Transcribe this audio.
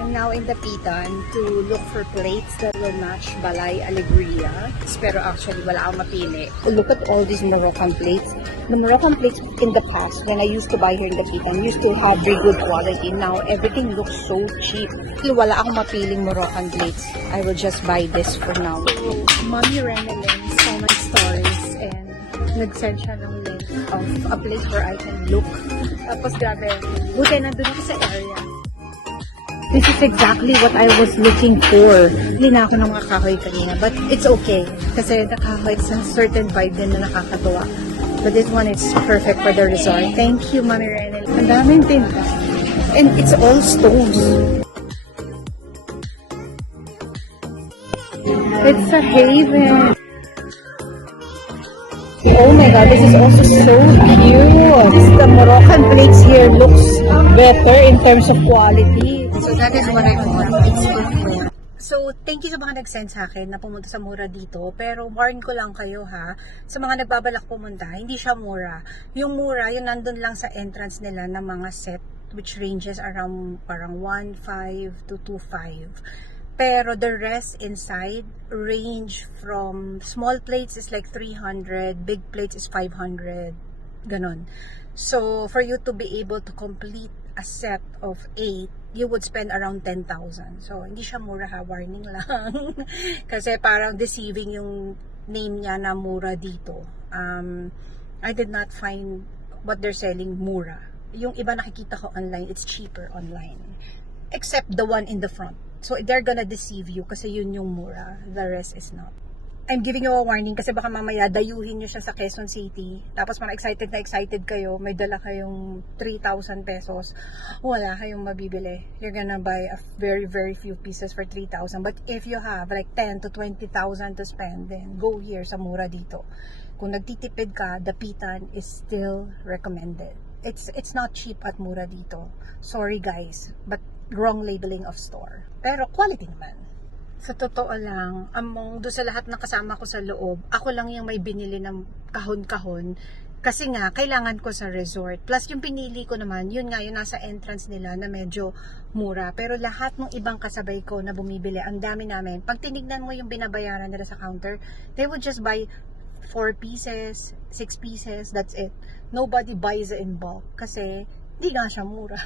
I'm now in the Pitan to look for plates that will match Balay Alegria. Pero actually, wala akong mapili. Look at all these Moroccan plates. The Moroccan plates in the past, when I used to buy here in the Pitan, used to have very good quality. Now, everything looks so cheap. Wala akong mapiling Moroccan plates. I will just buy this for now. So, Mommy Renelin saw my stories and nag-send siya ng link of a place where I can look. Tapos grabe, buti nandun ako sa area. This is exactly what I was looking for. Hindi na ako ng mga kahoy kanina, but it's okay. Kasi the kahoy is a certain vibe din na nakakatuwa. But this one is perfect for the resort. Thank you, Mami Renel. Ang daming tinta. And it's all stones. It's a haven. Oh my god, this is also so cute. The Moroccan plates here looks better in terms of quality. So that is what I want. It's good. So, thank you sa mga nag-send sa akin na pumunta sa mura dito. Pero warn ko lang kayo ha, sa mga nagbabalak pumunta, hindi siya mura. Yung mura, yun nandun lang sa entrance nila ng mga set which ranges around parang 1.5 to 2.5. Pero the rest inside range from small plates is like 300, big plates is 500, ganon. So, for you to be able to complete a set of 8, you would spend around 10,000. So, hindi siya mura ha, warning lang. Kasi parang deceiving yung name niya na mura dito. I did not find what they're selling mura. Yung iba nakikita ko online, it's cheaper online. Except the one in the front. So, they're gonna deceive you kasi yun yung mura. The rest is not. I'm giving you a warning kasi baka mamaya dayuhin nyo siya sa Quezon City. Tapos parang excited na excited kayo. May dala kayong 3,000 pesos. Wala kayong mabibili. You're gonna buy a very, very few pieces for 3,000. But if you have like 10 to 20,000 to spend, then go here sa mura dito. Kung nagtitipid ka, the Pitan is still recommended. It's not cheap at mura dito. Sorry guys, but wrong labeling of store. Pero quality naman. Sa totoo lang, doon sa lahat ng kasama ko sa loob, ako lang yung may binili ng kahon-kahon. Kasi nga, kailangan ko sa resort. Plus, yung pinili ko naman, yun nga, yung nasa entrance nila na medyo mura. Pero lahat ng ibang kasabay ko na bumibili, ang dami namin. Pag tinignan mo yung binabayaran nila sa counter, they would just buy 4 pieces, 6 pieces, that's it. Nobody buys it in bulk. Kasi, di nga siya mura.